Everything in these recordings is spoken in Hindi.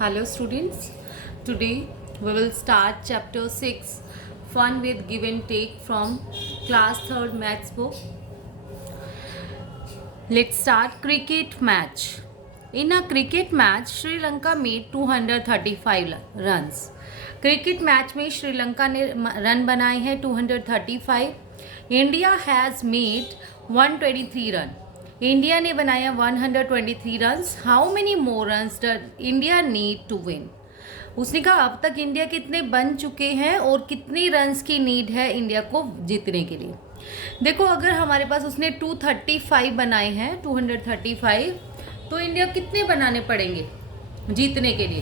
Hello students, today we will start chapter 6 Fun with Give and Take from class 3rd maths book. Let's start cricket match. In a cricket match, Sri Lanka made 235 runs. Cricket match में श्रीलंका ने रन बनाए हैं 235. India has made 123 run. India ने बनाया 123 runs. How many more runs does India need to win. उसने कहा अब तक इंडिया कितने बन चुके हैं और कितने रन्स की नीड है इंडिया को जीतने के लिए. देखो अगर हमारे पास उसने 235 बनाए हैं 235, तो इंडिया कितने बनाने पड़ेंगे जीतने के लिए.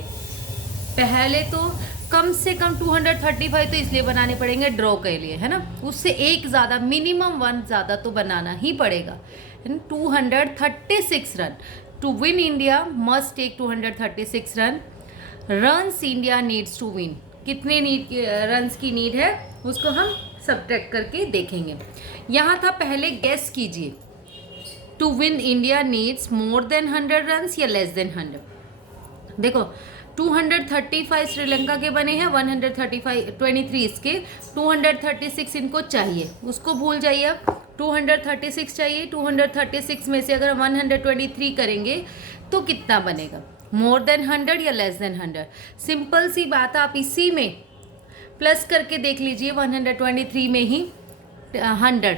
पहले तो कम से कम 235 तो इसलिए बनाने पड़ेंगे ड्रॉ के लिए, है ना. उससे एक ज़्यादा, मिनिमम 1 ज़्यादा तो बनाना ही पड़ेगा. 236 run. To win India must take 236 run. Runs India needs to win. कितने रन्स की नीड है उसको हम सब्ट्रैक्ट करके देखेंगे. यहाँ था पहले गेस कीजिए. To win India needs more than 100 runs या लेस देन 100. देखो 235 श्रीलंका के बने हैं, 123 इसके, 236 इनको चाहिए. उसको भूल जाइए. अब 236 चाहिए. 236 में से अगर हम 123 करेंगे तो कितना बनेगा. मोर देन 100 या लेस देन 100. सिंपल सी बात, आप इसी में प्लस करके देख लीजिए. 123 में ही 100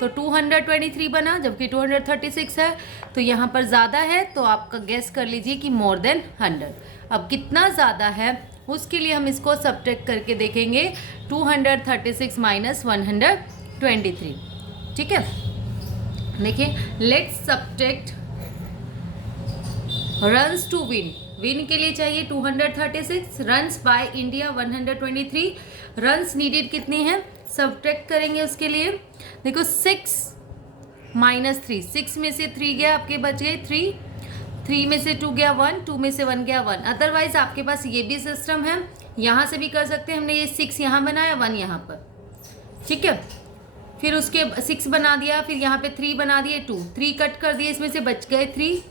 तो 223 बना, जबकि 236 है तो यहाँ पर ज़्यादा है, तो आपका गेस कर लीजिए कि मोर देन 100. अब कितना ज़्यादा है उसके लिए हम इसको सब्ट्रैक्ट करके देखेंगे. 236 माइनस 123. ठीक है, देखिए let's subtract runs to win. Win के लिए चाहिए 236, runs by India 123. Runs needed कितने हैं सब्ट्रैक्ट करेंगे उसके लिए. देखो 6 माइनस 3, 6 में से 3 गया, आपके बच गए 3. 3 में से 2 गया 1, 2 में से 1 गया 1. अदरवाइज आपके पास ये भी सिस्टम है, यहाँ से भी कर सकते हैं. हमने ये 6 यहाँ बनाया, 1 यहाँ पर. ठीक है, फिर उसके 6 बना दिया, फिर यहाँ पे 3 बना दिए, 2. 3 कट कर दिए, इसमें से बच गए 3.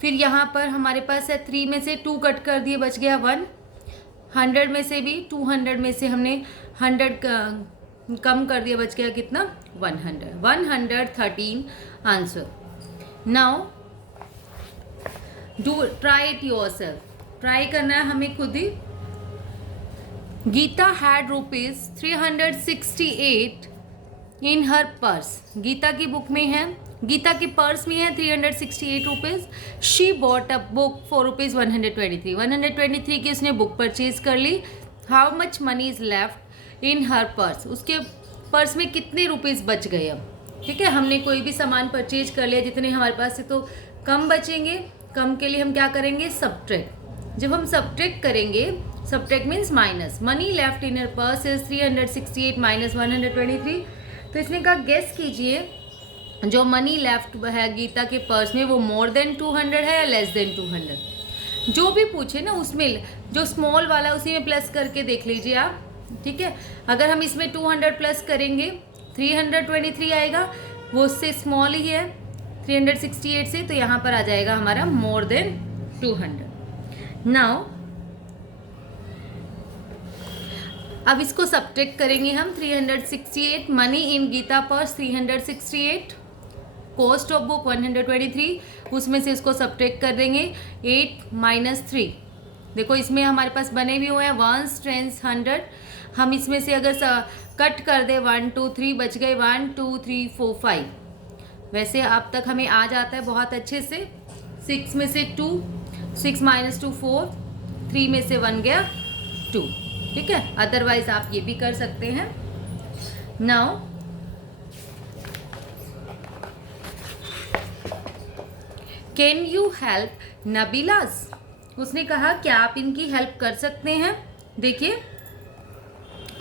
फिर यहाँ पर हमारे पास है 3 में से 2 कट कर दिए, बच गया 1. 100 में से भी 200 में से हमने 100 कम कर दिया, बच गया कितना 100. 113 answer. Now do try it yourself. Try करना है हमें खुद ही. Geeta had ₹368 in her purse. Geeta की बुक में है, गीता की पर्स में है 368 rupees. She bought a book for ₹123. 123 की उसने बुक परचेज कर ली. How much money is left in her purse. उसके पर्स में कितने रुपीज़ बच गए अब. ठीक है, हमने कोई भी सामान परचेज कर लिया, जितने हमारे पास से तो कम बचेंगे. कम के लिए हम क्या करेंगे सब्ट्रैक्ट. जब हम सब्ट्रैक्ट करेंगे, subtract means minus. Money left in her purse is 368 minus 123. तो इसने कहा गेस कीजिए जो मनी लेफ्ट है गीता के पर्स में वो मोर देन 200 है या लेस देन 200. जो भी पूछे ना उसमें जो स्मॉल वाला उसी में प्लस करके देख लीजिए आप. ठीक है, अगर हम इसमें 200 प्लस करेंगे 323 आएगा, वो उससे स्मॉल ही है 368 से, तो यहाँ पर आ जाएगा हमारा मोर देन 200. नाउ अब इसको सब्ट्रैक्ट करेंगे हम. 368 money in Geeta purse 368, cost of book 123, उसमें से इसको सब्ट्रैक्ट कर देंगे. 8 माइनस 3. देखो इसमें हमारे पास बने भी हुए हैं 1s 10s 100. हम इसमें से अगर कट कर दे 1 2 3 बच गए 1 2 3 4 5. वैसे अब तक हमें आ जाता है बहुत अच्छे से. 6 में से 2, 6 माइनस 2 4, 3 में से 1 गया 2. ठीक है, अदरवाइज आप ये भी कर सकते हैं. Now can you help Nabila's. उसने कहा क्या आप इनकी हेल्प कर सकते हैं. देखिए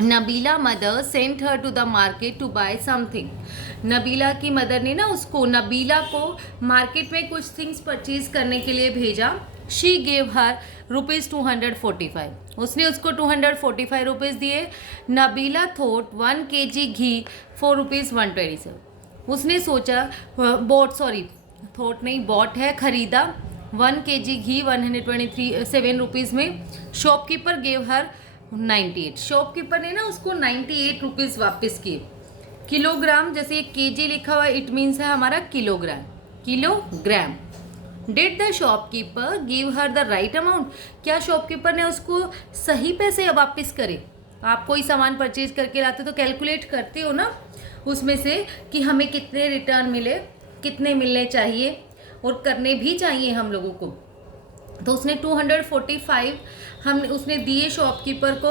Nabila mother sent her to the market to buy something. Nabila की मदर ने ना उसको, नबीला को मार्केट में कुछ थिंग्स परचेज करने के लिए भेजा. She gave her ₹245. उसने उसको 245 रुपीज़ दिए. Nabila thought 1 kg ghee for ₹127. उसने सोचा, थॉट नहीं बॉट है, खरीदा 1 kg घी 127 रुपीज़ में। Shopkeeper gave her 98। शॉपकीपर ने ना उसको 98 रुपीज़ वापस किए। किलोग्राम, जैसे एक केजी लिखा हुआ है, इट मीन्स है हमारा kilogram, kilogram. Did the shopkeeper give her the right amount? क्या शॉपकीपर ने उसको सही पैसे वापस करे? आप कोई सामान परचेज करके लाते तो कैलकुलेट करते हो ना उसमें से कि हमें कितने रिटर्न मिले, कितने मिलने चाहिए, और करने भी चाहिए हम लोगों को। तो उसने 245 उसने दिए शॉपकीपर को।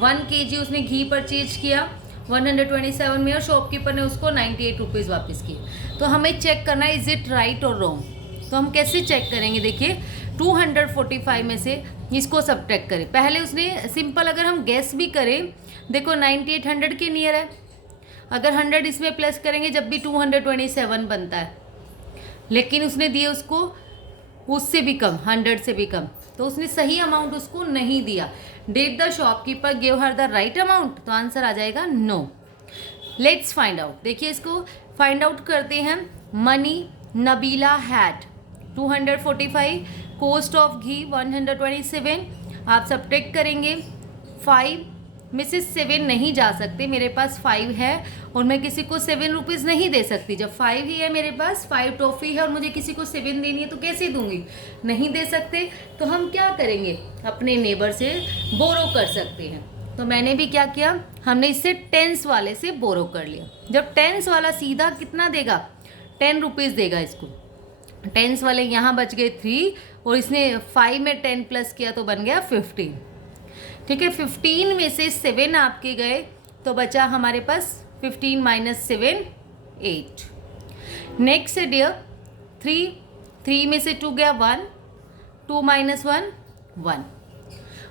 1 kg उसने घी परचेज किया 127 में, और शॉपकीपर ने उसको 98 रुपीज़ वापस किए। तो हमें चेक करना है इज इट राइट और रॉन्ग। तो हम कैसे चेक करेंगे? देखिए 245 में से इसको सब्ट्रैक्ट करें। पहले उसने सिंपल, अगर हम गैस भी करें, देखो 98 100 के नियर है। अगर 100 इसमें प्लस करेंगे जब भी 227 बनता है, लेकिन उसने दिए उसको उससे भी कम, 100 से भी कम, तो उसने सही अमाउंट उसको नहीं दिया। Did the shopkeeper give her the right amount? तो आंसर आ जाएगा नो। Let's find out. देखिए इसको फाइंड आउट करते हैं। Money Nabila had 245, cost of ghee 127। आप सब्ट्रैक्ट करेंगे 5 में से 7 नहीं जा सकते, मेरे पास 5 है और मैं किसी को 7 रुपीज़ नहीं दे सकती। जब 5 ही है मेरे पास, 5 टॉफ़ी है और मुझे किसी को 7 देनी है तो कैसे दूंगी? नहीं दे सकते। तो हम क्या करेंगे? अपने नेबर से बोरो कर सकते हैं। तो मैंने भी क्या किया, हमने इससे टेंस वाले से बोरो कर लिया। जब टेंस वाला सीधा कितना देगा? 10 रुपीज़ देगा इसको। टेंस वाले यहाँ बच गए 3 और इसने 5 में 10 प्लस किया तो बन गया 15। ठीक है, 15 में से 7 आपके गए तो बचा हमारे पास 15 माइनस 7 8। नेक्स्ट है डियर 3 में से 2 गया 1, 2 minus 1 1।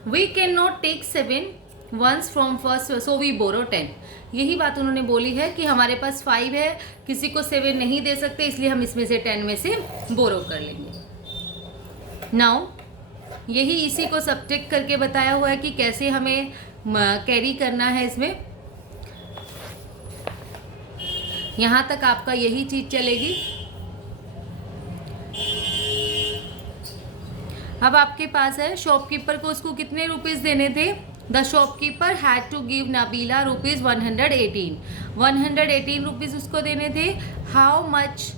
We can not take 7 ones from first so we borrow 10। यही बात उन्होंने बोली है कि हमारे पास 5 है, किसी को 7 नहीं दे सकते, इसलिए हम इसमें से 10 में से बोरो कर लेंगे। नाउ यही इसी को सब्ट्रैक्ट करके बताया हुआ है कि कैसे हमें कैरी करना है। इसमें यहाँ तक आपका यही चीज चलेगी। अब आपके पास है शॉपकीपर को उसको कितने रुपीज़ देने थे? The shopkeeper had to give Nabila rupees 118 rupees उसको देने थे। How much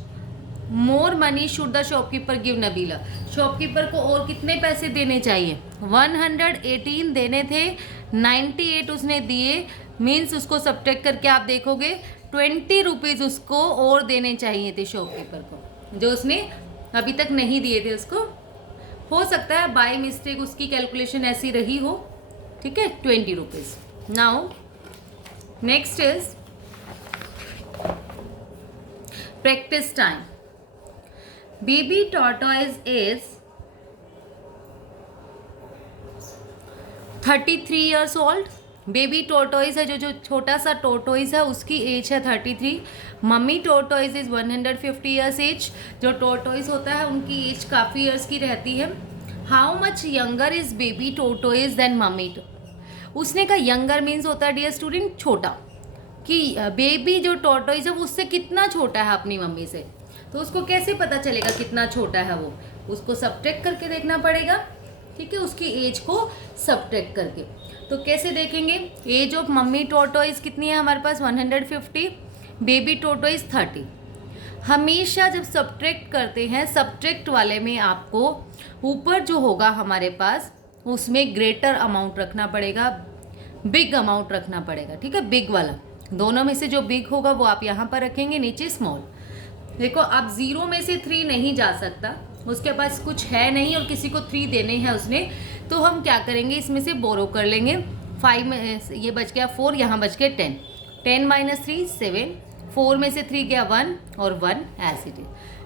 more money should the shopkeeper give Nabila? Shopkeeper को और कितने पैसे देने चाहिए? 118 देने थे, 98 उसने दिए, मीन्स उसको सब्ट्रैक्ट करके आप देखोगे 20 रुपीज़ उसको और देने चाहिए थे शॉपकीपर को, जो उसने अभी तक नहीं दिए थे उसको। हो सकता है बाय मिस्टेक उसकी कैलकुलेशन ऐसी रही हो। ठीक है, 20 rupees. Now next is practice time. Baby tortoise is 33 years old. Baby tortoise है, जो छोटा सा टोर्टोइज है उसकी एज है 33। Mummy tortoise is 150 years age. जो टोर्टोइज होता है उनकी एज काफ़ी ईयर्स की रहती है। How much younger is baby tortoise than mummy? उसने का यंगर मीन्स होता है डियर स्टूडेंट छोटा, कि बेबी जो टोर्टोइज है वो उससे कितना छोटा है अपनी मम्मी से। तो उसको कैसे पता चलेगा कितना छोटा है वो? उसको सब्ट्रैक्ट करके देखना पड़ेगा। ठीक है, उसकी एज को सब्ट्रैक्ट करके। तो कैसे देखेंगे? एज ऑफ मम्मी टोर्टोइज कितनी है हमारे पास? 150। Baby tortoise 30। हमेशा जब सब्ट्रैक्ट करते हैं, सब्ट्रैक्ट वाले में आपको ऊपर जो होगा हमारे पास उसमें ग्रेटर अमाउंट रखना पड़ेगा, बिग अमाउंट रखना पड़ेगा। ठीक है, बिग वाला। दोनों में से जो बिग होगा वो आप यहाँ पर रखेंगे, नीचे स्मॉल। देखो अब 0 में से 3 नहीं जा सकता, उसके पास कुछ है नहीं और किसी को 3 देने हैं उसने, तो हम क्या करेंगे? इसमें से बोरो कर लेंगे। 5 में ये बच गया 4, यहाँ बच गया 10। 10 माइनस 3 7। 4 में से 3 गया 1 और 1 as it is.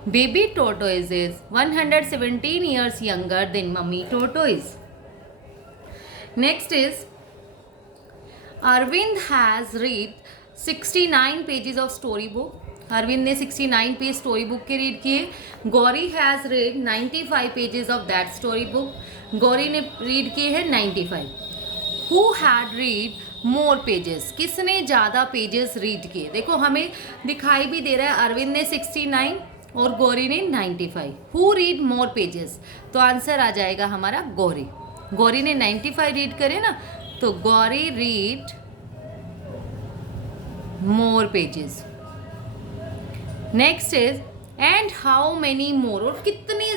Baby tortoise is 117 years younger than mummy tortoise. Next is Arvind has read 69 pages of story book. Arvind ने 69 पेज स्टोरी बुक के रीड किए। Gauri has read 95 pages of that story book. Gauri ने रीड किए हैं 95। Who had read more pages? किसने ज़्यादा पेजेस रीड किए? देखो हमें दिखाई भी दे रहा है अरविंद ने 69 और गौरी ने 95। हु रीड मोर पेजेस, तो आंसर आ जाएगा हमारा गौरी। गौरी ने 95 रीड करे ना, तो Gauri read more pages. Next is and how many मोर, और कितने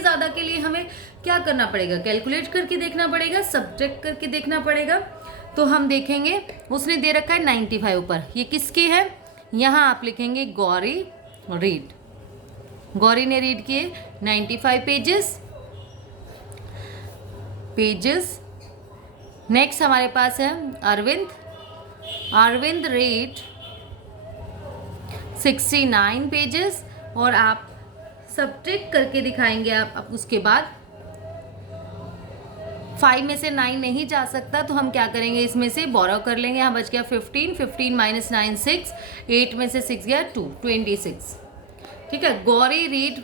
ज़्यादा के लिए हमें क्या करना पड़ेगा, कैलकुलेट करके देखना पड़ेगा, सब्ट्रैक्ट करके देखना पड़ेगा। तो हम देखेंगे, उसने दे रखा है 95 ऊपर, ये किसके है, यहाँ आप लिखेंगे गौरी रीड। गौरी ने रीड किए 95 पेजेस। नेक्स्ट हमारे पास है अरविंद रीड 69 पेजेस, और आप सब्ट्रैक्ट करके दिखाएंगे आप उसके बाद। 5 में से 9 नहीं जा सकता, तो हम क्या करेंगे, इसमें से बोरो कर लेंगे। यहाँ बच गया 15 माइनस 9 6, 8 में से 6 गया 2, 26। ठीक है, गौरी रीड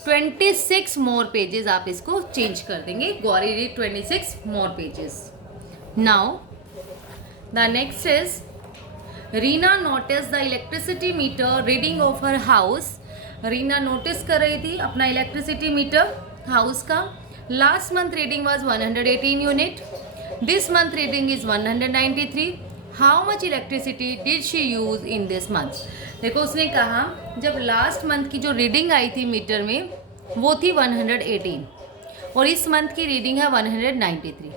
26 मोर पेजेस, आप इसको चेंज कर देंगे, Gauri read 26 more pages. Now the next is Reena notice the electricity meter reading of her house. Reena notice कर रही थी अपना इलेक्ट्रिसिटी मीटर हाउस का। Last month reading was 118 unit, this month reading is 193। How much electricity did she use in this month. देखो उसने कहा जब लास्ट मंथ की जो रीडिंग आई थी मीटर में वो थी 118 और इस मंथ की रीडिंग है 193।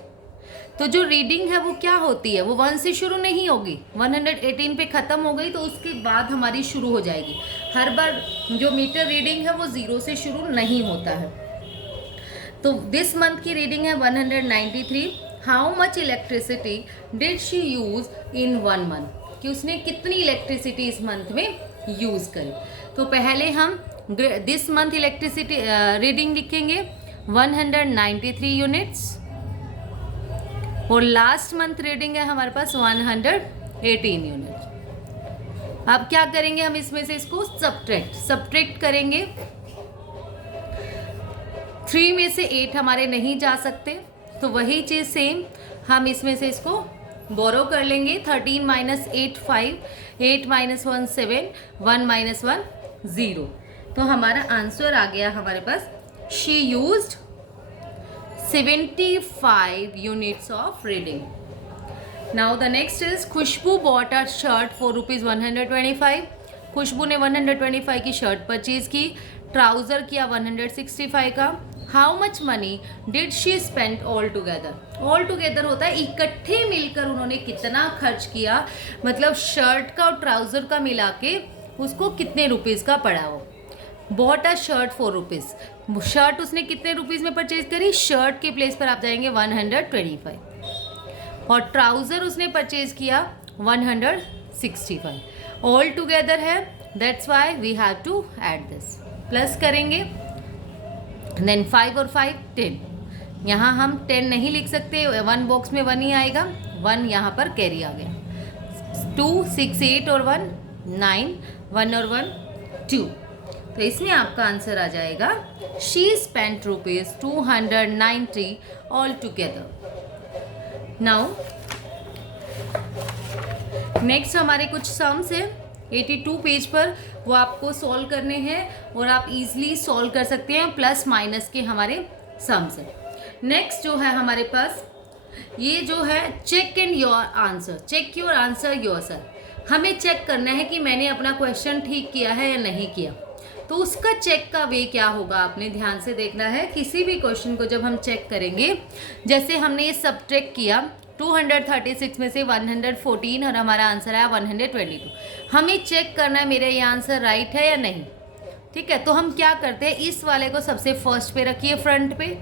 तो जो रीडिंग है वो क्या होती है, वो 1 से शुरू नहीं होगी, 118 पे ख़त्म हो गई तो उसके बाद हमारी शुरू हो जाएगी। हर बार जो मीटर रीडिंग है वो 0 से शुरू नहीं होता है। तो दिस मंथ की रीडिंग है 193। How much electricity did she use in 1 month, कि उसने कितनी इलेक्ट्रिसिटी इस मंथ में यूज़ करी। तो पहले हम दिस मंथ इलेक्ट्रिसिटी रीडिंग लिखेंगे 193 यूनिट्स, और लास्ट मंथ रीडिंग है हमारे पास 118 यूनिट। अब क्या करेंगे, हम इसमें से इसको सब्ट्रैक्ट करेंगे। 3 में से 8 हमारे नहीं जा सकते, तो वही चीज़ सेम हम इसमें से इसको बोरो कर लेंगे। 13 माइनस 8 5, 8 माइनस 1 7, 1 माइनस 1 0। तो हमारा आंसर आ गया हमारे पास, she used 75 units of reading. Now the next is Khushboo bought a shirt for rupees 125. Khushboo ने 125 की शर्ट परचेज की, ट्राउज़र किया 165 का। How much money did she spend all together. All together होता है इकट्ठे मिलकर उन्होंने कितना खर्च किया, मतलब शर्ट का और ट्राउज़र का मिला के उसको कितने रुपीज़ का पड़ा हो। Bought a shirt 4 rupees, shirt उसने कितने रुपीज़ में परचेज करी, शर्ट के प्लेस पर आप जाएंगे 125, और ट्राउज़र उसने परचेज किया 165। ऑल टुगेदर है, that's why we have to add this, plus करेंगे। देन 5 और 5 10, यहाँ हम 10 नहीं लिख सकते, 1 बॉक्स में 1 ही आएगा, 1 यहाँ पर कैरी आ गया। 2 6 8 और 1 9, 1 और 1 2। तो इसमें आपका आंसर आ जाएगा, she spent rupees 290 all together. Now next हमारे कुछ सम्स है 82 पेज पर, वो आपको सॉल्व करने हैं और आप इजीली सॉल्व कर सकते हैं, प्लस माइनस के हमारे सम्स हैं। नेक्स्ट जो है हमारे पास, ये जो है check and your answer, check your answer yourself. हमें चेक करना है कि मैंने अपना क्वेश्चन ठीक किया है या नहीं किया। तो उसका चेक का वे क्या होगा, आपने ध्यान से देखना है। किसी भी क्वेश्चन को जब हम चेक करेंगे, जैसे हमने ये सब्ट्रैक्ट किया 236 में से 114 और हमारा आंसर आया 122, हमें चेक करना है मेरा ये आंसर राइट है या नहीं। ठीक है, तो हम क्या करते हैं, इस वाले को सबसे फर्स्ट पे रखिए, फ्रंट पे,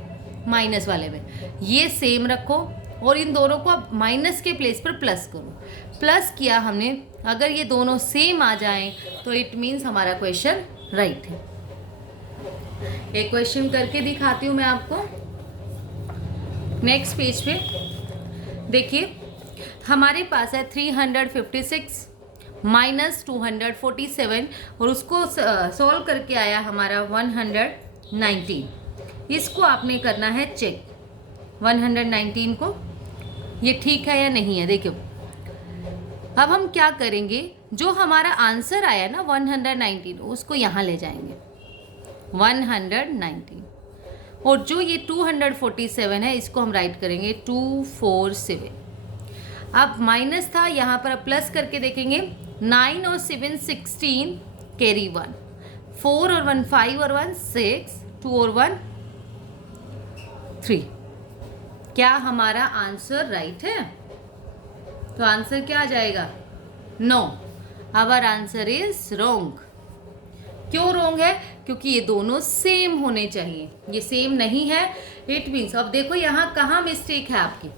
माइनस वाले पे ये सेम रखो, और इन दोनों को अब माइनस के प्लेस पर प्लस करो। प्लस किया हमने, अगर ये दोनों सेम आ जाएं तो इट मीन्स हमारा क्वेश्चन राइट है। एक क्वेश्चन करके दिखाती हूँ मैं आपको। नेक्स्ट पेज पे देखिए, हमारे पास है 356 माइनस 247 और उसको सॉल्व करके आया हमारा 119। इसको आपने करना है चेक 119 को, ये ठीक है या नहीं है। देखिए अब हम क्या करेंगे, जो हमारा आंसर आया ना 119, उसको यहाँ ले जाएंगे 119, और जो ये 247 है इसको हम राइट करेंगे 247। अब माइनस था, यहाँ पर अब प्लस करके देखेंगे। 9 और 7 16, कैरी 1, 4 और 1 5 और 1 6, 2 और 1 3। क्या हमारा आंसर राइट है? तो आंसर क्या आ जाएगा? No, our answer is wrong. क्यों रॉन्ग है? क्योंकि ये दोनों सेम होने चाहिए, ये सेम नहीं है। इट मीन्स, अब देखो यहाँ कहाँ मिस्टेक है आपकी।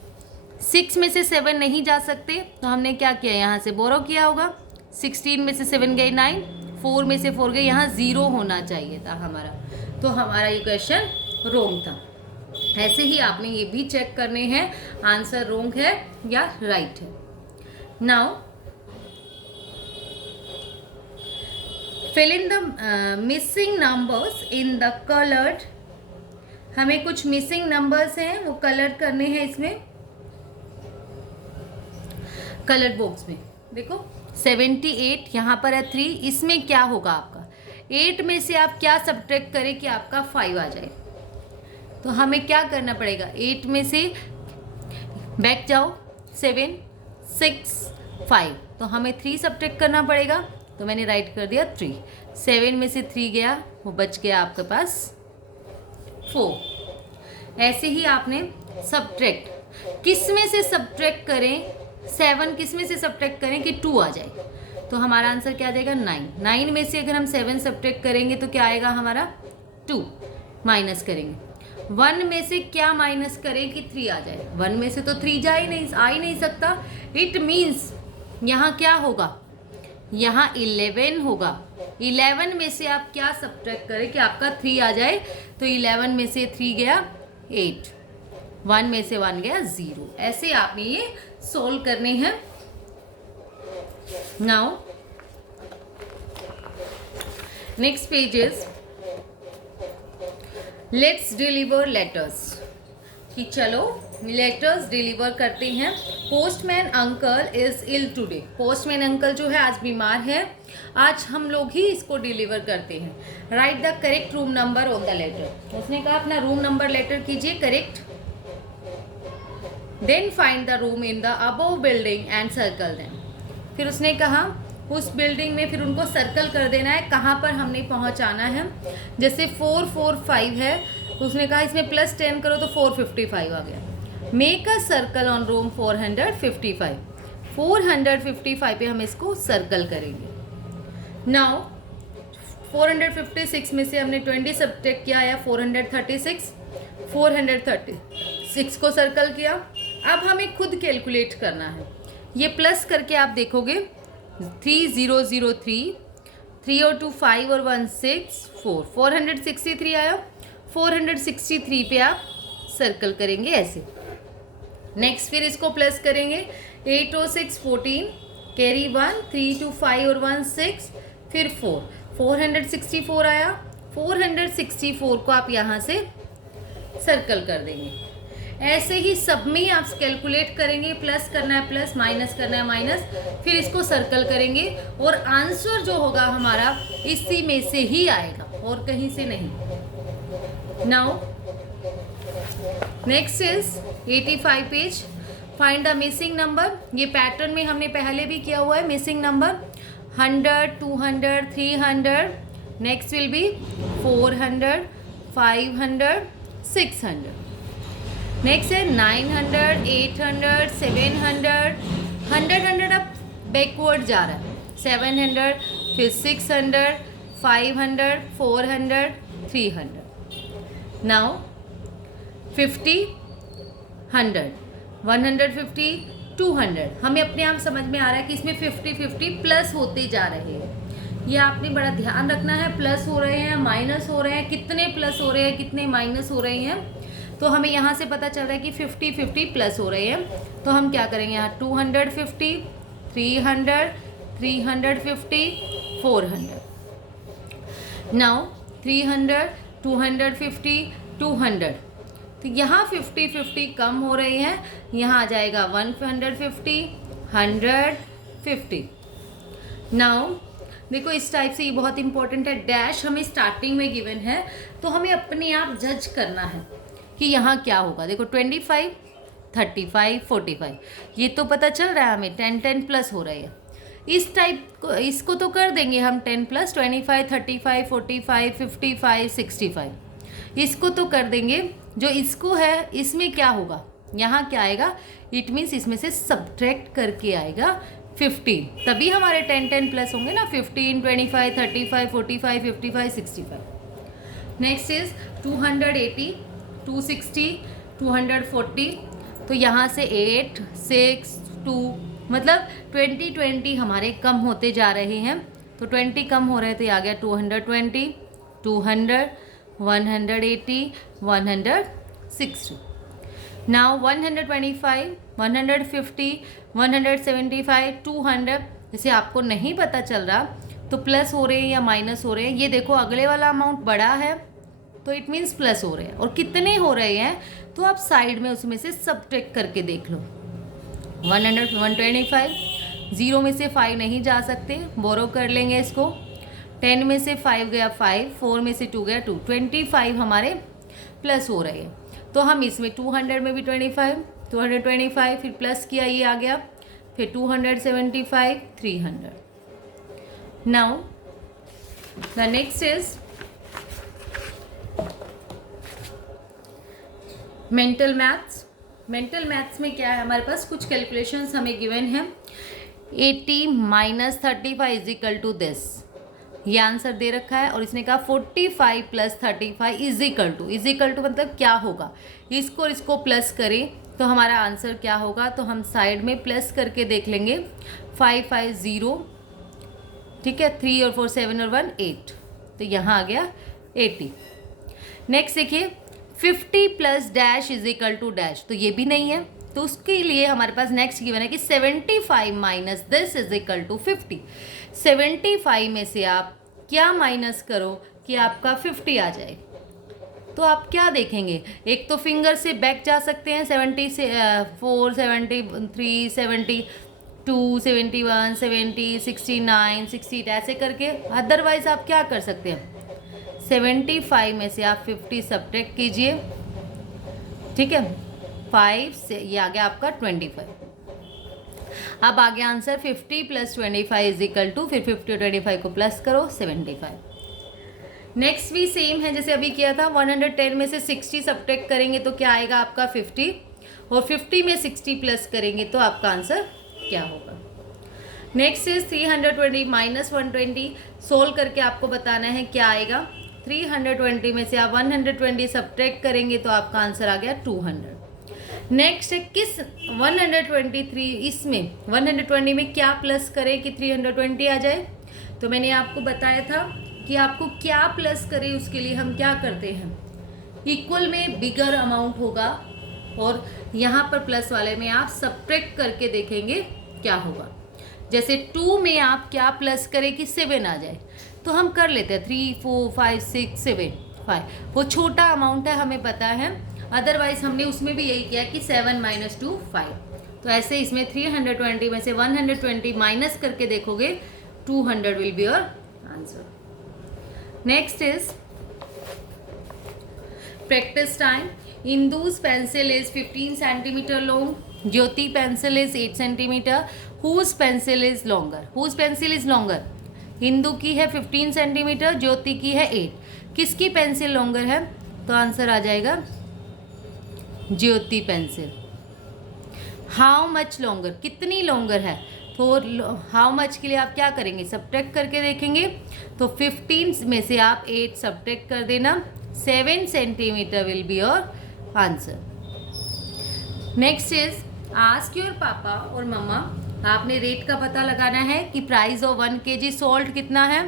6 में से 7 नहीं जा सकते, तो हमने क्या किया, यहाँ से बोरो किया होगा। 16 में से 7 गए 9, 4 में से 4 गए, यहाँ 0 होना चाहिए था हमारा, तो हमारा ये क्वेश्चन रॉन्ग था। ऐसे ही आपने ये भी चेक करने हैं आंसर रॉन्ग है या राइट है। Now fill in the missing numbers in the colored, हमें कुछ मिसिंग नंबर्स हैं वो कलर करने हैं इसमें कलर बॉक्स में। देखो 78 यहाँ पर है 3, इसमें क्या होगा आपका 8 में से आप क्या सब्ट्रैक्ट करें कि आपका 5 आ जाए। तो हमें क्या करना पड़ेगा, 8 में से बैक जाओ 7 6 5, तो हमें 3 सब्ट्रैक्ट करना पड़ेगा, तो मैंने राइट कर दिया 3। 7 में से 3 गया, वो बच गया आपके पास 4। ऐसे ही आपने सब्ट्रैक्ट, किस में से सब्ट्रैक्ट करें, 7 किस में से सब्ट्रैक्ट करें कि 2 आ जाए, तो हमारा आंसर क्या आ जाएगा 9। 9 में से अगर हम 7 सब्ट्रैक्ट करेंगे तो क्या आएगा हमारा 2, माइनस करेंगे। 1 में से क्या माइनस करें कि 3 आ जाए, 1 में से तो 3 आ ही नहीं सकता। इट मीन्स यहाँ क्या होगा, यहाँ 11 होगा। 11 में से आप क्या सब्ट्रैक्ट करें कि आपका 3 आ जाए, तो 11 में से 3 गया 8, 1 में से 1 गया 0। ऐसे आपने ये सोल्व करने हैं। Now next page is let's deliver letters, कि चलो लेटर्स डिलीवर करते हैं। Postman uncle is ill today, postman uncle जो है आज बीमार है, आज हम लोग ही इसको डिलीवर करते हैं। Write the correct room number on the letter, उसने कहा अपना रूम नंबर लेटर कीजिए correct. Then find the room in the above building and circle them, फिर उसने कहा उस बिल्डिंग में फिर उनको सर्कल कर देना है, कहाँ पर हमने पहुँचाना है। जैसे 445 है, उसने कहा इसमें +10 करो तो 455 आ गया। Make a circle on room 455, 455 पे हम इसको सर्कल करेंगे। नाउ 456 में से हमने 20 सब्ट्रैक्ट किया, आया 436, 436 को सर्कल किया। अब हमें खुद कैलकुलेट करना है, ये प्लस करके आप देखोगे 3003, 3 और 2 5 और 1 6 4, 463 आया। 463 पे आप सर्कल करेंगे ऐसे। नेक्स्ट फिर इसको प्लस करेंगे 8 और 6 14, कैरी 1, 3 2 5 और 1 6, फिर 4, 464 आया। 464 को आप यहाँ से सर्कल कर देंगे। ऐसे ही सब में आप कैलकुलेट करेंगे, प्लस करना है प्लस, माइनस करना है माइनस, फिर इसको सर्कल करेंगे और आंसर जो होगा हमारा इसी में से ही आएगा और कहीं से नहीं। Now next is 85 page, find the missing number. ये पैटर्न में हमने पहले भी किया हुआ है। Missing number 100, 200, 300, next will be 400, 500, 600, next है 900, 800, 700, 100 अब बैकवर्ड जा रहा है, 700, फिर 600, 500, 400, 300। नाउ 50, 100, 150, 200। हमें अपने आप समझ में आ रहा है कि इसमें 50-50 प्लस होते जा रहे हैं। ये आपने बड़ा ध्यान रखना है, प्लस हो रहे हैं माइनस हो रहे हैं, कितने प्लस हो रहे हैं कितने माइनस हो रहे हैं। तो हमें यहाँ से पता चल रहा है कि 50-50 प्लस हो रहे हैं। तो हम क्या करेंगे, यहाँ 250, 300, 350, 400। नाउ 300, 250, 200, तो यहाँ 50-50 कम हो रहे हैं, यहाँ आ जाएगा 150, 100, 50। नाउ देखो इस टाइप से ये बहुत इंपॉर्टेंट है। डैश हमें स्टार्टिंग में गिवन है तो हमें अपने आप जज करना है कि यहाँ क्या होगा। देखो 25, 35, 45 ये तो पता चल रहा है हमें 10 10 प्लस हो रहा है। इस टाइप को इसको तो कर देंगे हम 10 प्लस 25, 35, 45, 55, 65 इसको तो कर देंगे। जो इसको है इसमें क्या होगा, यहाँ क्या आएगा, इट मीन्स इसमें से सब्ट्रैक्ट करके आएगा 15, तभी हमारे 10 10 प्लस होंगे ना। 15, 25, 35, 45, 55, 65। Next is 280, 260, 240। तो यहाँ से 8, 6, 2 मतलब 20 20 हमारे कम होते जा रहे हैं। तो 20 कम हो रहे थे, आ गया 220, 200, 180, 160। नाउ 125, 150, 175, 200। जैसे आपको नहीं पता चल रहा तो प्लस हो रहे हैं या माइनस हो रहे हैं, ये देखो अगले वाला अमाउंट बड़ा है तो इट मीन्स प्लस हो रहे हैं, और कितने हो रहे हैं तो आप साइड में उसमें से सब्ट्रैक्ट करके देख लो। 100, 125, 0 में से 5 नहीं जा सकते, बोरो कर लेंगे इसको। 10 में से 5 गया 5, 4 में से 2 गया 2, 25 हमारे प्लस हो रहे हैं। तो हम इसमें 200 में भी 25, 225 फिर प्लस किया, ये आ गया, फिर 275, 300। Now the next is mental maths. Mental maths में क्या है, हमारे पास कुछ कैलकुलेशंस हमें गिवन है। 80 minus 35 is equal to this, ये आंसर दे रखा है। और इसने कहा 45 प्लस 35 इज इक्वल टू मतलब क्या होगा, इसको और इसको प्लस करें तो हमारा आंसर क्या होगा। तो हम साइड में प्लस करके देख लेंगे। 5 5 0, ठीक है, 3 और 4 7 और 1 8, तो यहाँ आ गया 80। नेक्स्ट देखिए 50 plus dash is equal to dash, तो ये भी नहीं है, तो उसके लिए हमारे पास नेक्स्ट गिवन है कि 75 minus this is equal to 50। 75 में से आप क्या माइनस करो कि आपका 50 आ जाए। तो आप क्या देखेंगे, एक तो फिंगर से बैक जा सकते हैं, 74, 73, 72, 71, 70, 69, 60 ऐसे करके। अदरवाइज आप क्या कर सकते हैं, 75 में से आप 50 सब्ट्रैक्ट कीजिए, ठीक है, 5 से ये आ गया आपका 25। अब आ गया answer 50 plus 25 is equal to, फिर 50 और 25 को प्लस करो 75। नेक्स्ट भी सेम है जैसे अभी किया था। 110 में से 60 सब्ट्रैक्ट करेंगे तो क्या आएगा आपका 50, और 50 में 60 प्लस करेंगे तो आपका आंसर क्या होगा। नेक्स्ट इज 320 माइनस 120, सोल्व करके आपको बताना है क्या आएगा। 320 में से आप 120 सब्ट्रैक्ट करेंगे तो आपका आंसर आ गया 200। नेक्स्ट है किस 123, इसमें 120 में क्या प्लस करें कि 320 आ जाए। तो मैंने आपको बताया था कि आपको क्या प्लस करें, उसके लिए हम क्या करते हैं, इक्वल में बिगर अमाउंट होगा और यहाँ पर प्लस वाले में आप सब्ट्रैक्ट करके देखेंगे क्या होगा। जैसे 2 में आप क्या प्लस करें कि 7 आ जाए, तो हम कर लेते हैं 3 4 5 6 7 5, वो छोटा अमाउंट है हमें पता है। अदरवाइज हमने उसमें भी यही किया कि 7 माइनस 2 5। तो ऐसे इसमें 320 में से 120 माइनस करके देखोगे 200 will be your answer. Next is practice time. Indu's pencil is 15 centimetre long, Jyoti pencil is 8 centimetre, whose pencil is longer. Whose pencil is longer, Indu की है 15 सेंटीमीटर, ज्योति की है 8। किसकी पेंसिल लॉन्गर है, तो आंसर आ जाएगा ज्योति पेंसिल। हाउ मच लॉन्गर, कितनी लॉन्गर है, तो हाउ मच के लिए आप क्या करेंगे, सब्ट्रैक्ट करके देखेंगे। तो 15 में से आप 8 सब्ट्रैक्ट कर देना, 7 centimetre will be your answer. Next is ask your पापा और मम्मा, आपने रेट का पता लगाना है कि प्राइस ऑफ 1 kg सॉल्ट कितना है।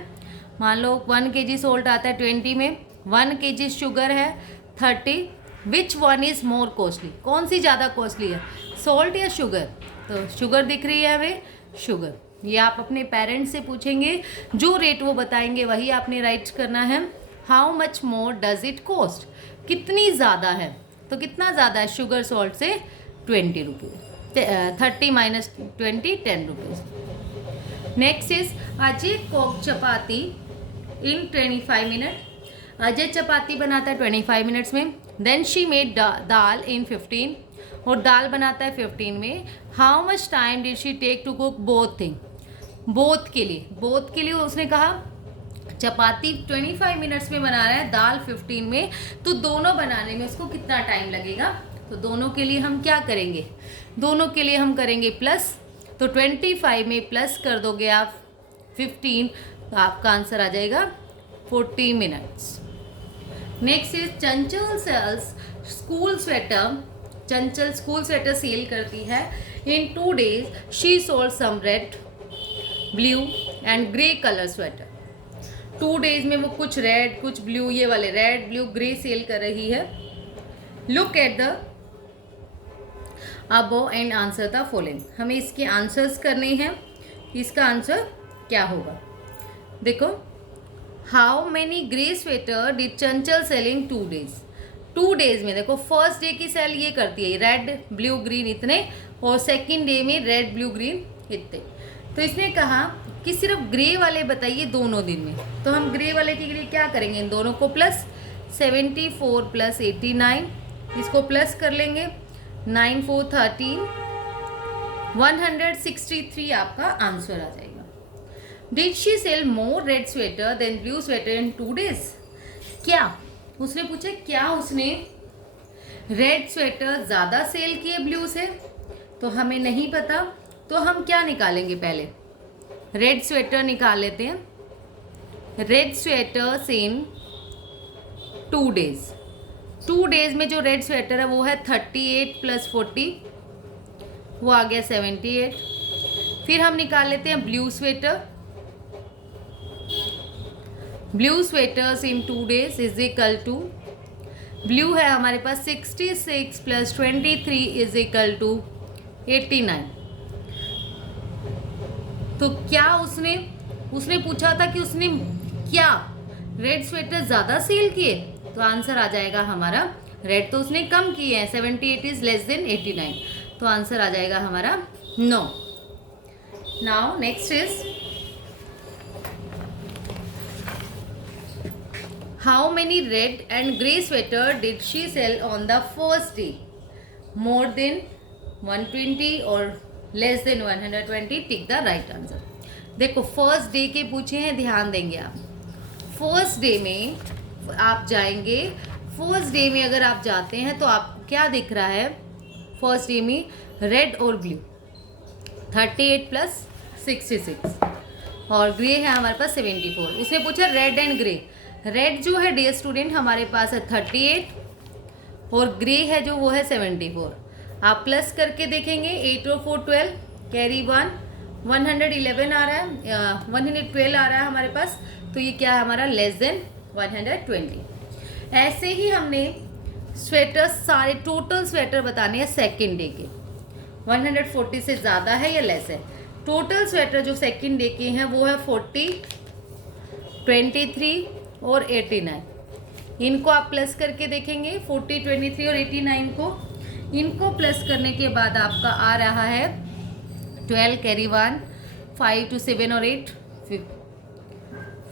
मान लो 1 kg सॉल्ट आता है 20 में, 1 kg शुगर है 30, which one is more costly, कौन सी ज़्यादा कॉस्टली है, सॉल्ट या शुगर। तो शुगर दिख रही है हमें, शुगर। ये आप अपने पेरेंट्स से पूछेंगे, जो रेट वो बताएंगे वही आपने राइट करना है। How much more does it cost, कितनी ज़्यादा है, तो कितना ज़्यादा है शुगर सॉल्ट से 20 rupees, 30 minus 20 10 rupees. Next is Ajay cook chapati in 25 minute. Ajay chapati बनाता है 25 मिनट्स में। Then she made dal in 15, और दाल बनाता है 15 में। How much time did she take to cook both thing. Both के लिए उसने कहा चपाती 25 मिनट्स में बना रहा है, दाल 15 में, तो दोनों बनाने में उसको कितना टाइम लगेगा। तो दोनों के लिए हम क्या करेंगे, दोनों के लिए हम करेंगे प्लस। तो 25 में प्लस कर दोगे आप 15, तो आपका आंसर आ जाएगा 40 minutes. Next is Chanchal sells school sweater. Chanchal school sweater sell करती है। In 2 days she sold some red, blue and grey colour sweater. 2 days में वो कुछ रेड, कुछ ब्लू, ये वाले रेड, ब्लू, ग्रे सेल कर रही है। Look at the above and answer the following. हमें इसके आंसर्स करने हैं, इसका आंसर क्या होगा। देखो, how many grey sweater did Chanchal cell in 2 days। 2 days में देखो, फर्स्ट डे की सेल ये करती है रेड, ब्लू, ग्रीन इतने, और सेकंड डे में रेड, ब्लू, ग्रीन इतने। तो इसने कहा कि सिर्फ ग्रे वाले बताइए दोनों दिन में। तो हम ग्रे वाले के लिए क्या करेंगे, इन दोनों को प्लस 74 प्लस 89, इसको प्लस कर लेंगे, 9 4 13, 163 आपका आंसर आ जाएगा। Did she sell more red sweater than blue sweater in 2 days। क्या उसने पूछा, क्या उसने रेड स्वेटर ज़्यादा सेल किए ब्लू से, तो हमें नहीं पता। तो हम क्या निकालेंगे, पहले रेड स्वेटर निकाल लेते हैं। Red sweater in 2 days। 2 days में जो रेड स्वेटर है वो है 38 प्लस 40, वो आ गया 78। फिर हम निकाल लेते हैं blue sweater. Blue sweaters in 2 days is equal to, blue है हमारे पास 66 प्लस 23 इज इक्वल टू 89। तो क्या उसने पूछा था कि उसने क्या रेड स्वेटर ज़्यादा सेल किए, तो आंसर आ जाएगा हमारा, रेड तो उसने कम किए हैं, 78 इज लेस देन 89, तो आंसर आ जाएगा हमारा no. Now next is how many red and grey sweater did she sell on the first day. More than 120 और less than 120, tick the right answer. देखो, फर्स्ट डे के पूछे हैं, ध्यान देंगे आप। फर्स्ट डे में आप जाएंगे, फर्स्ट डे में अगर आप जाते हैं तो आप क्या दिख रहा है, फर्स्ट डे में रेड और ब्लू 38 प्लस 66, और ग्रे है हमारे पास 74। उसने पूछा रेड एंड ग्रे। रेड जो है डे स्टूडेंट हमारे पास है 38, और ग्रे है जो वो है 74। आप प्लस करके देखेंगे, 8 और 4 12, कैरी 1, 111 आ रहा है, 112 आ रहा है हमारे पास, तो ये क्या है हमारा, लेस देन 120। ऐसे ही हमने स्वेटर, सारे टोटल स्वेटर बताने हैं सेकेंड डे के, 140 से ज़्यादा है या लेस है। टोटल स्वेटर जो सेकेंड डे के हैं वो है 40, 23 और 89। इनको आप प्लस करके देखेंगे, 40, 23 और 89 को, इनको प्लस करने के बाद आपका आ रहा है 12, कैरी 1, 5 to 7 और 8,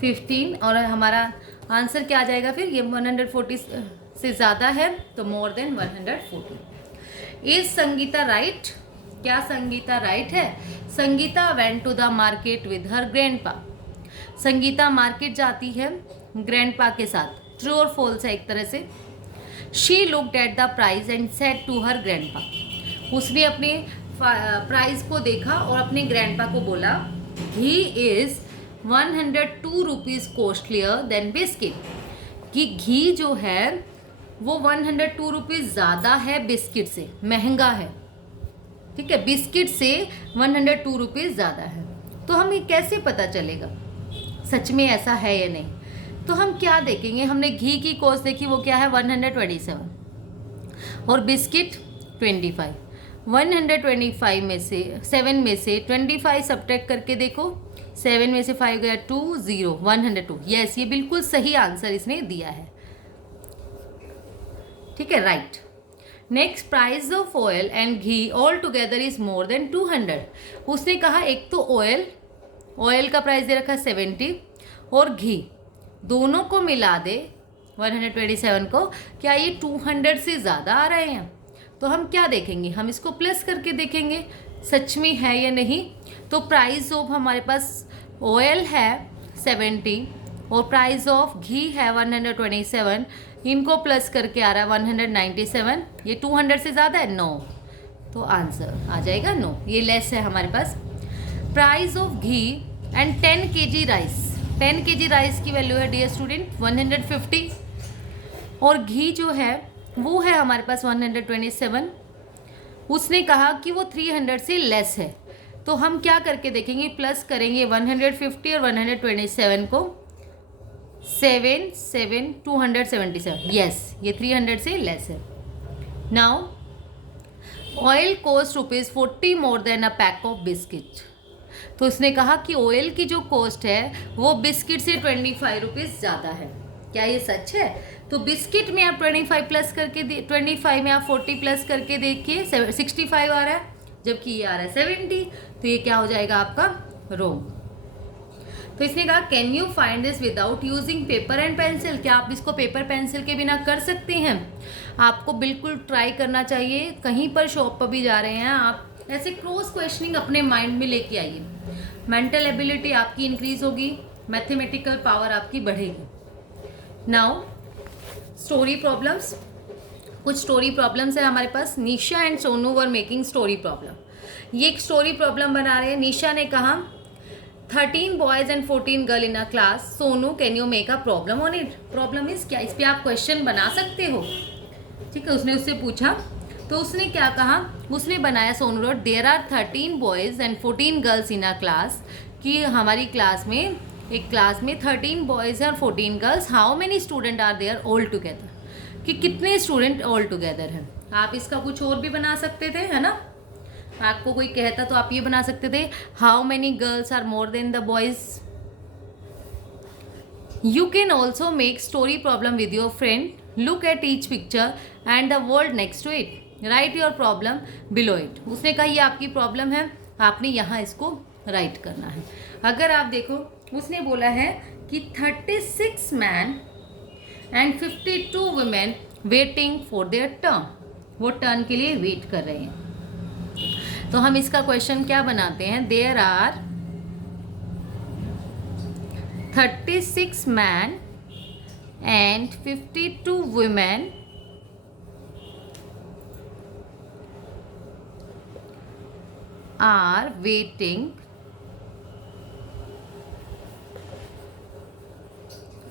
15, और हमारा आंसर क्या आ जाएगा फिर, ये 140 से ज़्यादा है तो more than 140। Is Sangeeta right. क्या संगीता राइट है। Sangeeta went to the market with her grandpa. Sangeeta market जाती है ग्रैंडपा के साथ, ट्रू और फॉल्स है एक तरह से। She looked at the price and said to her grandpa. उसने अपने प्राइस को देखा और अपने ग्रैंडपा को बोला, he is 102 rupees costlier then biscuit, कि घी जो है वो 102 रुपीज़ ज़्यादा है बिस्किट से, महंगा है, ठीक है, बिस्किट से 102 रुपीज़ ज़्यादा है। तो हमें कैसे पता चलेगा सच में ऐसा है या नहीं। तो हम क्या देखेंगे, हमने घी की कॉस्ट देखी, वो क्या है 127, और बिस्किट 25। 125 में से 7 में से 25 सब्ट्रैक्ट करके देखो, 7 में से 5 गया 2, 0, 102। यस, ये बिल्कुल सही आंसर इसने दिया है, ठीक है, right. Next, price of oil and ghee all together is more than 200। उसने कहा एक तो ऑयल ऑयल का प्राइस दे रखा है 70 और घी, दोनों को मिला दे 127 को, क्या ये 200 से ज़्यादा आ रहे हैं? तो हम क्या देखेंगे, हम इसको प्लस करके देखेंगे सच में है या नहीं। तो प्राइस ऑफ हमारे पास ऑयल है 70 और प्राइस ऑफ घी है 127, इनको प्लस करके आ रहा है 197, ये 200 से ज़्यादा है? नो। तो आंसर आ जाएगा नो, ये लेस है हमारे पास। Price of ghee and 10 kg rice, 10 kg rice की वैल्यू है डियर स्टूडेंट 150 और घी जो है वो है हमारे पास 127। उसने कहा कि वो 300 से लेस है, तो हम क्या करके देखेंगे, प्लस करेंगे 150 और 127 को, 7 7 277, यस ये 300 से लेस है। Now oil cost ₹40 more than a pack of biscuit. तो उसने कहा कि ऑयल की जो कॉस्ट है वो बिस्किट से 25 रुपीज़ ज़्यादा है। क्या ये सच है? तो बिस्किट में आप 25 प्लस करके 25 में आप 40 प्लस करके देखिए 65 आ रहा है, जबकि ये आ रहा है 70, तो ये क्या हो जाएगा आपका रोंग। तो इसने कहा can you find this without using paper and pencil, क्या आप इसको पेपर पेंसिल के बिना कर सकते हैं? आपको बिल्कुल ट्राई करना चाहिए, कहीं पर शॉप पर भी जा रहे हैं आप, ऐसे क्रॉस क्वेश्चनिंग अपने माइंड में लेके आइए, मेंटल एबिलिटी आपकी इंक्रीज होगी, मैथमेटिकल पावर आपकी बढ़ेगी। नाउ स्टोरी प्रॉब्लम्स, कुछ स्टोरी प्रॉब्लम्स है हमारे पास। Nisha and Sonu were making story problem, ये एक स्टोरी प्रॉब्लम बना रहे हैं। निशा ने कहा 13 boys and 14 girl in a class, Sonu can you make a problem on it. Problem is क्या, इस पर आप क्वेश्चन बना सकते हो, ठीक है, उसने उससे पूछा। तो उसने क्या कहा, उसने बनाया, Sonu wrote there are 13 boys and 14 girls in a class, कि हमारी क्लास में, एक क्लास में 13 बॉयज और 14 girls, how many student are there all together, कि कितने स्टूडेंट ऑल टुगेदर हैं। आप इसका कुछ और भी बना सकते थे, है ना, आपको कोई कहता तो आप ये बना सकते थे how many girls are more than the boys. You can also make story problem with your friend, look at each picture and the word next to it, write your problem below it. उसने कहा ये आपकी प्रॉब्लम है, आपने यहाँ इसको राइट करना है। अगर आप देखो, उसने बोला है कि 36 man and 52 women waiting for their turn, वो टर्न के लिए वेट कर रहे हैं। तो हम इसका क्वेश्चन क्या बनाते हैं, there are 36 man and 52 women are waiting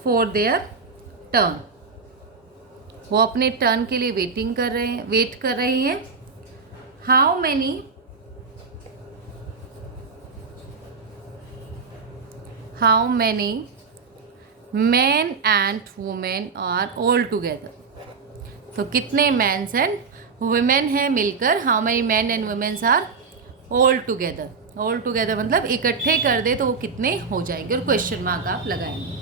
for their turn, वो अपने टर्न के लिए वेटिंग कर रहे हैं, वेट कर रही हैं। How many man and women are all together, तो कितने मैन्स एंड वुमेन हैं मिलकर, how many man and womens are all together, all together मतलब इकट्ठे कर दे तो वो कितने हो जाएंगे, और क्वेश्चन मार्क आप लगाएंगे।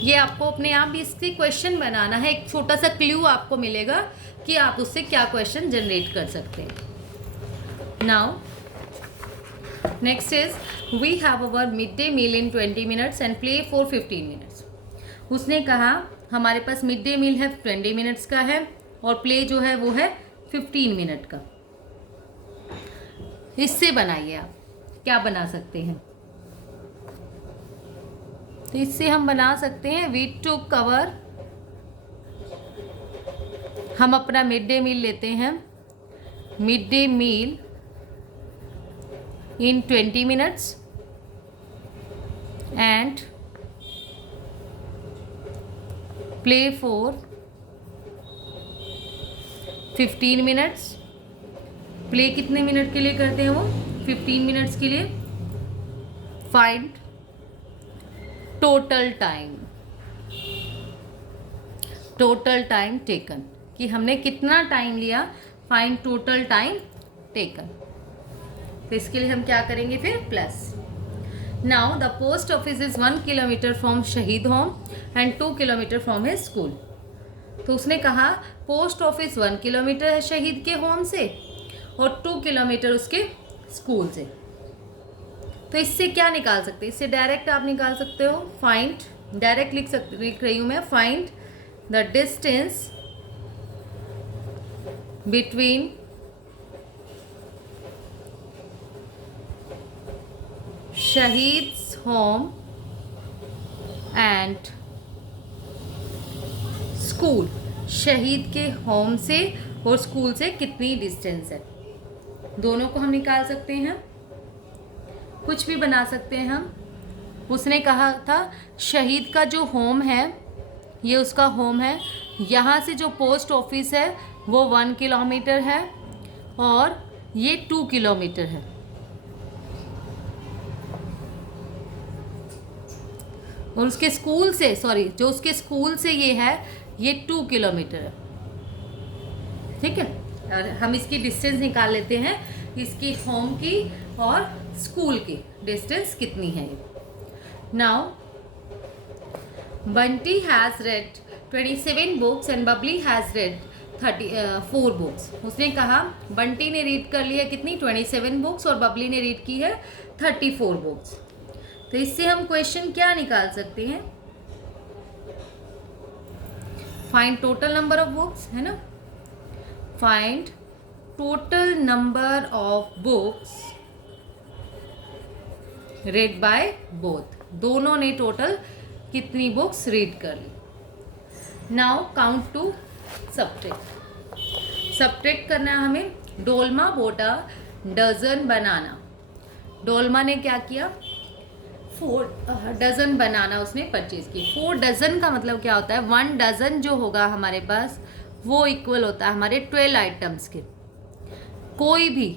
ये आपको अपने आप भी इससे क्वेश्चन बनाना है, एक छोटा सा क्लू आपको मिलेगा कि आप उससे क्या क्वेश्चन जनरेट कर सकते हैं। Now next is we have our mid day meal in 20 minutes and play for 15 minutes. उसने कहा हमारे पास मिड डे मील है 20 मिनट्स का है और प्ले जो है वो है 15 मिनट का। इससे बनाइए, आप क्या बना सकते हैं, तो इससे हम बना सकते हैं वी टू कवर, हम अपना मिड डे मील लेते हैं, mid day meal in 20 minutes and play for 15 minutes। Play कितने मिनट के लिए करते हैं वो, 15 मिनट्स के लिए। Find total time, total time taken, कि हमने कितना टाइम लिया, फाइंड टोटल टाइम टेकन। तो इसके लिए हम क्या करेंगे फिर, plus. Now the post office is 1 kilometre from Shahid home and 2 kilometre from his school. तो उसने कहा पोस्ट ऑफिस 1 किलोमीटर है शहीद के होम से और 2 किलोमीटर उसके स्कूल से। तो इससे क्या निकाल सकते हैं, इससे डायरेक्ट आप निकाल सकते हो, फाइंड, डायरेक्ट लिख रही हूँ मैं, find the distance between शहीद्स home and school. शहीद के होम से और स्कूल से कितनी डिस्टेंस है, दोनों को हम निकाल सकते हैं, कुछ भी बना सकते हैं हम। उसने कहा था शहीद का जो होम है, ये उसका होम है, यहाँ से जो पोस्ट ऑफिस है वो 1 किलोमीटर है और ये 2 किलोमीटर है। और उसके स्कूल से, सॉरी, जो उसके स्कूल से ये है, ये 2 किलोमीटर है। ठीक है, और हम इसकी डिस्टेंस निकाल लेते हैं, इसकी होम की और स्कूल की डिस्टेंस कितनी है। Now Bunty has red 27 books and Babli has red 34 books. उसने कहा बंटी ने रीड कर लिया कितनी, 27 बुक्स, और बबली ने रीड की है 34 बुक्स। तो इससे हम क्वेश्चन क्या निकाल सकते हैं, find total number of books, है ना, find total number of books read by both, दोनों ने टोटल कितनी बुक्स रीड कर ली। Now count to subtract, subtract करना है हमें। डोलमा बोटा डजन बनाना, डोलमा ने क्या किया, 4 डजन बनाना उसने परचेज की। 4 डजन का मतलब क्या होता है, 1 डजन जो होगा हमारे पास वो इक्वल होता है हमारे 12 आइटम्स के। कोई भी,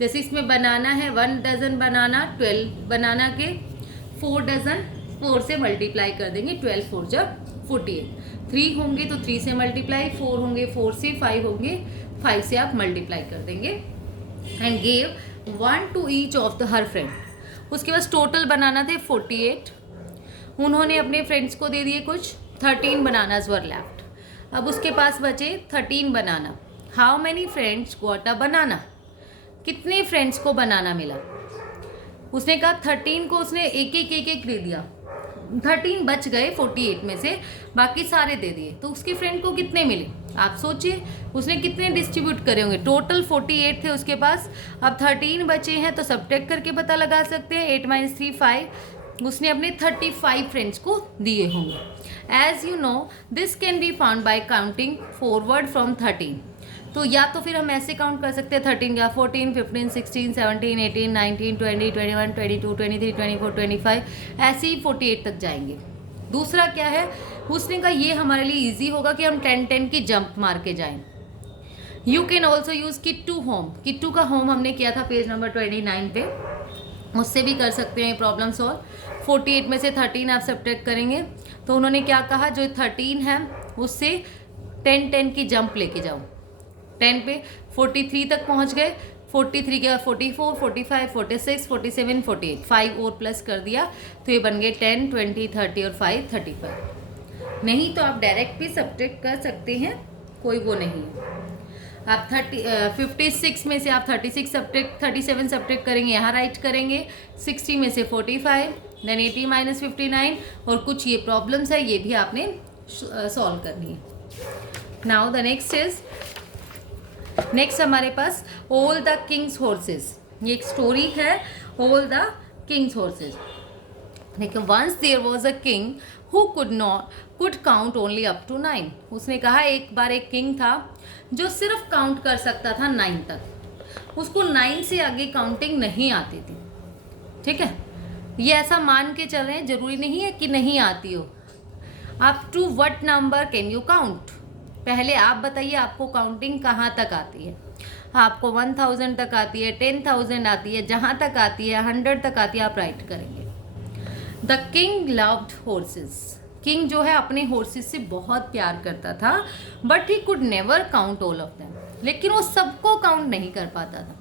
जैसे इसमें बनाना है 1 डजन बनाना, 12 बनाना के 4 डजन 4 से मल्टीप्लाई कर देंगे, 12 4 जब 48, 3 होंगे तो 3 से मल्टीप्लाई, 4 होंगे 4 से, 5 होंगे 5 से आप मल्टीप्लाई कर देंगे। And gave 1 to each of the her friend. उसके पास टोटल बनाना थे 48, उन्होंने अपने फ्रेंड्स को दे दिए कुछ, 13 बनानास वर लेफ्ट। अब उसके पास बचे 13 banana. How many friends got a banana, कितने फ्रेंड्स को बनाना मिला। उसने कहा 13 को उसने एक एक दे दिया, 13 बच गए 48 में से, बाकी सारे दे दिए, तो उसके फ्रेंड को कितने मिले, आप सोचिए उसने कितने डिस्ट्रीब्यूट करे होंगे। टोटल 48 थे उसके पास, अब 13 बचे हैं तो सब्ट्रैक्ट करके पता लगा सकते हैं, 8 - 3 5। उसने अपने 35 फ्रेंड्स को दिए होंगे। As you know this can be found by counting forward from 13। तो या तो फिर हम ऐसे काउंट कर सकते हैं 13 का 14 15 16 17 18 19 20 21 22 23 24 25, ऐसे ही 48 तक जाएंगे। दूसरा क्या है, उसने कहा ये हमारे लिए इजी होगा कि हम 10 की जंप मार के जाएं। You can also use Kittu home, Kittu का होम हमने किया था पेज नंबर 29 पे, उससे भी कर सकते हैं प्रॉब्लम सॉल्व। 48 में से 13 आप सब्ट्रैक्ट करेंगे, तो उन्होंने क्या कहा, जो 13 है उससे 10 की जंप लेके जाओ। 10 पे 43 तक पहुंच गए, 43 के बाद 44 45 46 47 48, 5 और प्लस कर दिया तो ये बन गए 10 20 30 और 5 35। नहीं तो आप डायरेक्ट भी सब्ट्रैक्ट कर सकते हैं, कोई वो नहीं है। आप 56 में से आप 37 सब्ट्रैक्ट करेंगे, यहाँ राइट करेंगे। 60 में से 45, देन 80 - 59, और कुछ ये प्रॉब्लम्स है ये भी आपने सॉल्व करनी है। नाउ द नेक्स्ट हमारे पास ऑल द किंग्स हॉर्सेस, ये एक स्टोरी है ऑल द किंग्स हॉर्सेस। देखिए, once there was a king who could count only up to 9। उसने कहा एक बार एक किंग था जो सिर्फ काउंट कर सकता था 9 तक, उसको 9 से आगे काउंटिंग नहीं आती थी। ठीक है, ये ऐसा मान के चल रहे हैं, जरूरी नहीं है कि नहीं आती हो। Up to what number can you count, पहले आप बताइए आपको काउंटिंग कहाँ तक आती है। आपको 1000 तक आती है, 10,000 आती है, जहाँ तक आती है 100 तक आती है, आप राइट करेंगे। The king loved horses, king जो है अपने हॉर्सेस से बहुत प्यार करता था, but he could never count all of them, लेकिन वो सबको काउंट नहीं कर पाता था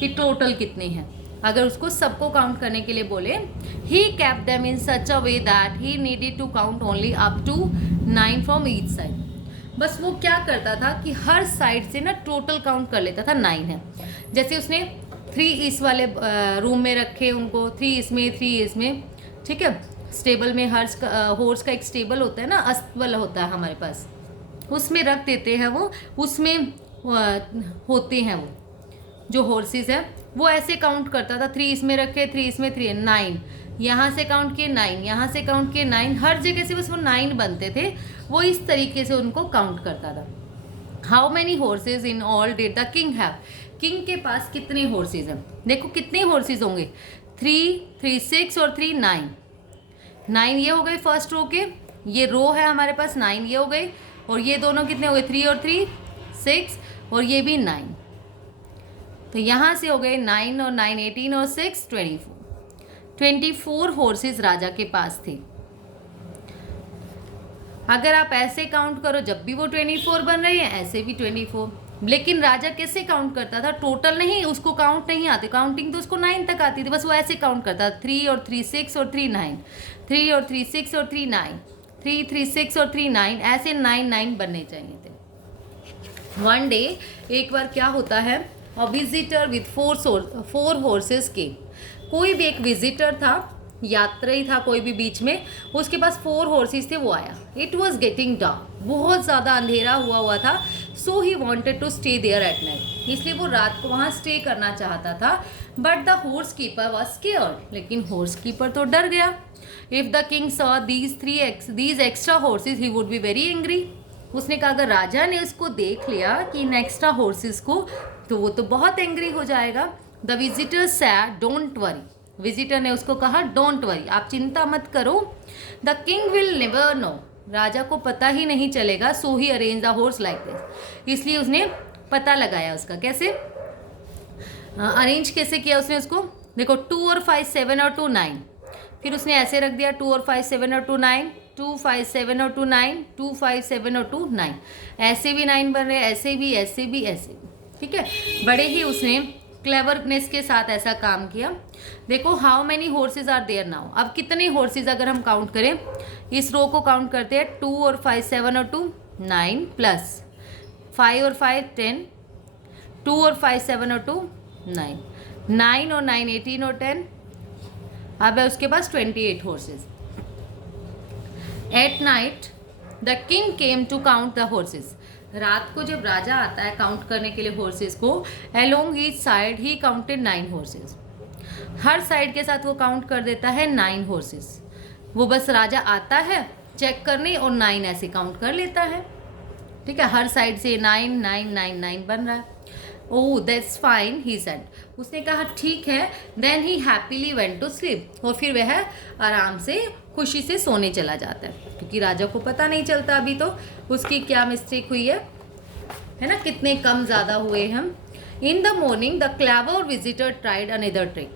कि टोटल कितने हैं। अगर उसको सबको काउंट करने के लिए बोले, he kept them in such a way that he needed to count only up to 9 from each side. बस वो क्या करता था कि हर साइड से ना टोटल काउंट कर लेता था 9 है। जैसे उसने 3 इस वाले रूम में रखे उनको, 3 इसमें 3 इसमें, ठीक है। स्टेबल में हॉर्स का एक स्टेबल होता है ना, अस्तबल होता है हमारे पास, उसमें रख देते हैं वो, उसमें होते हैं वो जो हॉर्सेस है। वो ऐसे काउंट करता था, 3 इसमें रखे, 3 इसमें 3, 9 यहाँ से काउंट किए, 9 यहाँ से काउंट किए, 9 हर जगह से बस वो 9 बनते थे। वो इस तरीके से उनको काउंट करता था। How many horse's in all did the king have? King के पास कितने हॉर्सेज हैं? देखो कितने हॉर्सेज होंगे, 3, 3, 6 और 3, 9। 9 ये हो गए फर्स्ट रो के, ये रो है हमारे पास, 9 ये हो गए, और ये दोनों कितने हो गए, 3 और 3 6, और ये भी 9। तो यहाँ से हो गए 9 और 9 18 और 6 24 हॉर्सेस राजा के पास थे। अगर आप ऐसे काउंट करो जब भी वो 24 बन रहे हैं, ऐसे भी 24। लेकिन राजा कैसे काउंट करता था? टोटल नहीं, उसको काउंट नहीं आते, काउंटिंग तो उसको 9 तक आती थी, बस वो ऐसे काउंट करता था, 3 और 3 6 और 3 9, 3 और 3 6 और 3 9, 3 3 6 और 3 9, ऐसे 9 9 बनने चाहिए थे। वन डे एक बार क्या होता है, अ विजिटर विथ 4 हॉर्सेस के, कोई भी एक विजिटर था, यात्री था कोई भी बीच में, उसके पास 4 हॉर्सेस थे, वो आया। इट वॉज गेटिंग डार्क, बहुत ज़्यादा अंधेरा हुआ था। So he wanted to stay there at night, इसलिए वो रात को वहाँ स्टे करना चाहता था। But the horse keeper was scared, लेकिन हॉर्स कीपर तो डर गया। If the king saw these extra horses he would be very angry. उसने कहा अगर राजा ने उसको देख लिया कि इन एक्स्ट्रा हॉर्सेस को, तो वो तो बहुत एंग्री हो जाएगा। The visitor said don't worry, visitor ने उसको कहा डोंट वरी, आप चिंता मत करो। The king will never know, राजा को पता ही नहीं चलेगा। So he arrange the horse like this, इसलिए उसने पता लगाया उसका। कैसे अरेंज कैसे किया उसने उसको? देखो 2 और 5 7 और 2 9, फिर उसने ऐसे रख दिया 2 और 5 7 और 2 9, 2 5 7 और 2 9, 2 5 7 और 2 9, ऐसे भी 9 बन रहे, ऐसे भी, ऐसे भी, ऐसे भी, ठीक है। बड़े ही उसने क्लेवरनेस के साथ ऐसा काम किया। देखो how many horses are there now, अब कितने हॉर्सेज अगर हम काउंट करें, इस रो को काउंट करते हैं, 2 और 5 7 और 2 9 प्लस 5 और 5 10, 2 और 5 7 और 2 9, 9 और 9 18 और 10, अब है उसके पास 28 horses. At night the king came to count the horses, रात को जब राजा आता है काउंट करने के लिए हॉर्सेस को, along each side he counted 9 horses, her side के साथ वो काउंट कर देता है 9 हॉर्सेस। वो बस राजा आता है चेक करने और 9 ऐसे काउंट कर लेता है, ठीक है। हर साइड से 9 9 9 9 बन रहा है। Oh that's fine he said, उसने कहा ठीक है। Then he happily went to sleep, और फिर वह आराम से खुशी से सोने चला जाता है, क्योंकि राजा को पता नहीं चलता अभी तो उसकी क्या मिस्टेक हुई है ना, कितने कम ज़्यादा हुए हम। In the morning the clever visitor tried another trick,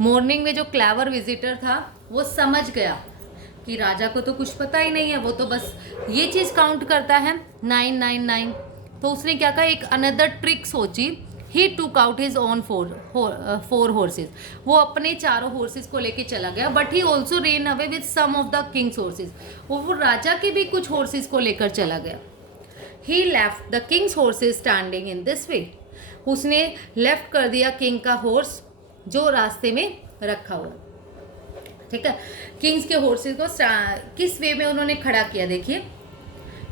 morning में जो क्लेवर विजिटर था वो समझ गया कि राजा को तो कुछ पता ही नहीं है, वो तो बस ये चीज़ काउंट करता है 9 9 9। तो उसने क्या कहा, एक अनदर ट्रिक सोची। ही टूक आउट हिज ओन 4 हॉर्सेज, वो अपने 4 हॉर्सेज को लेके चला गया। But he also ran away with some of the king's horses, वो राजा के भी कुछ हॉर्सेज को लेकर चला गया। He left the king's horses standing in this way, उसने लेफ्ट कर दिया किंग का हॉर्स जो रास्ते में रखा हुआ, ठीक है। किंग्स के हॉर्सेज को किस वे में उन्होंने खड़ा किया, देखिए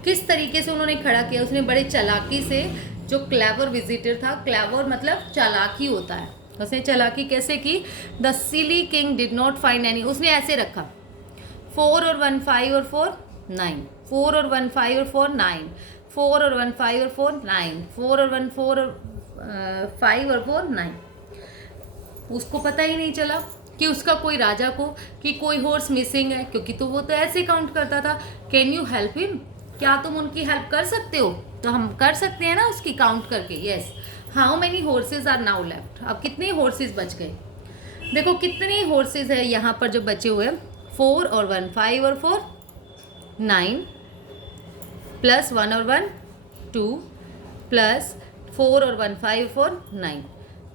किस तरीके से उन्होंने खड़ा किया। उसने बड़े चालाकी से, जो क्लेवर विजिटर था, क्लेवर मतलब चालाकी होता है, उसने चालाकी कैसे की। The silly king did not find any, उसने ऐसे रखा 4 और 1 5 और 4 9, 4 और 1 5 और 4 9, 4 और 1 5 और 4 9, 4 और 1 4 और 5 और 4 9। उसको पता ही नहीं चला कि उसका कोई राजा को कि कोई हॉर्स मिसिंग है, क्योंकि तो वो तो ऐसे काउंट करता था। कैन यू हेल्प हिम, क्या तुम उनकी हेल्प कर सकते हो? तो हम कर सकते हैं ना उसकी काउंट करके। Yes, how many horses are now left, अब कितने हॉर्सेज बच गए? देखो कितने हॉर्सेज है यहाँ पर जो बचे हुए हैं, 4 और 1 5 और 4 9 प्लस 1 और 1 2 प्लस 4 और 1 5 4 9,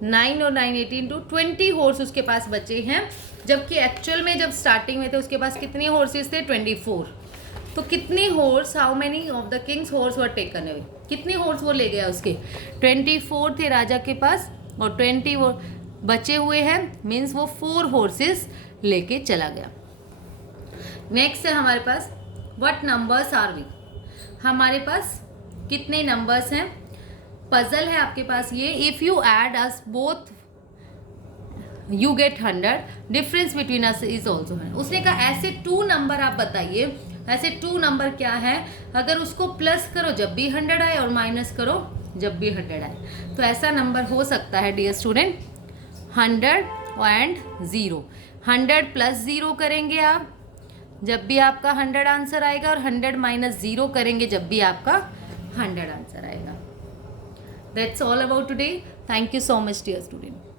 9 और 9 18 टू 20 हॉर्स उसके पास बचे हैं। जबकि एक्चुअल में जब स्टार्टिंग में थे उसके पास कितने हॉर्सेस थे? 24। तो कितने horse, how many of the Kings horse were taken away, कितने हॉर्स वो ले गया उसके? 24 थे राजा के पास, और 20 वो बचे हुए हैं, मीन्स वो 4 हॉर्सेस लेके चला गया। नेक्स्ट है हमारे पास व्हाट नंबर्स आर वी, हमारे पास कितने नंबर्स हैं। पजल है आपके पास ये, if you add us both you get 100, difference between us is also 100। उसने कहा ऐसे 2 नंबर आप बताइए, ऐसे 2 नंबर क्या है, अगर उसको प्लस करो जब भी 100 आए और माइनस करो जब भी 100 आए। तो ऐसा नंबर हो सकता है डियर स्टूडेंट 100 एंड 0। 100 प्लस 0 करेंगे आप जब भी आपका 100 आंसर आएगा, और 100 माइनस 0 करेंगे जब भी आपका 100 आंसर आएगा। That's all about today. Thank you so much dear student.